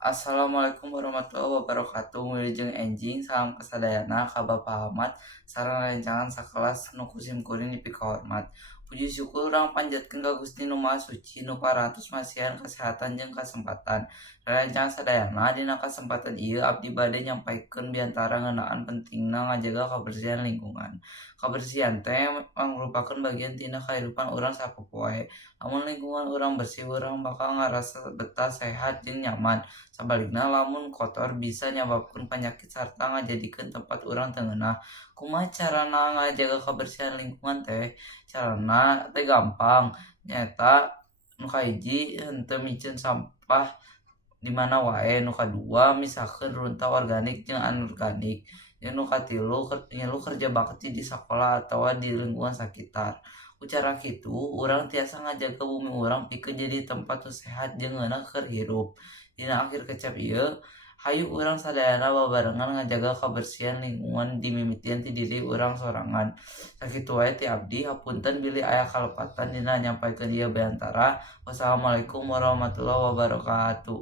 Assalamualaikum warahmatullahi wabarakatuh. Wilujeng enjing salam kasadayana ka Bapak Ahmad sareng rencangan sakelas nu kusim-kuring nepi ka hormat. Puji syukur urang panjatkeun ka Gusti Nu Maha Suci nu paratos masihan kasehatan jeung kasempatan. Rerencangan sadayana dina kasempatan ieu abdi bade nyampaikeun biantara ngeunaan pentingna ngajaga kabersihan lingkungan. Kabersihan teh mangrupakeun bagian tina kahirupan urang sapopoe. Lamun lingkungan urang bersih, urang bakal ngarasa betah, sehat, jeung nyaman. Sabalikna lamun kotor bisa nyababkeun panyakit sarta ngajadikeun tempat urang teu ngeunah. Kumaha carana ngajaga kabersihan lingkungan teh? Carana teh gampang, nyaeta nu kahiji henteu miceun sampah di mana wae, nu kadua misahkeun runta organik jeung anorganik, jeung nu katilu nyelu kerja bakti di sakola atawa di lingkungan sakitar. Ku cara kitu urang tiasa ngajaga bumi urang pikeun jadi tempat nu sehat jeung ngeunah keur hirup. Dina akhir kecap ieu, hayu urang sadayana babarengan ngajaga kabersihan lingkungan di mimitian ti diri urang sorangan. Sakitu wae ti abdi, hapunten bilih aya kalepatan dina nyampaikeun ieu beantara. Wassalamualaikum warahmatullahi wabarakatuh.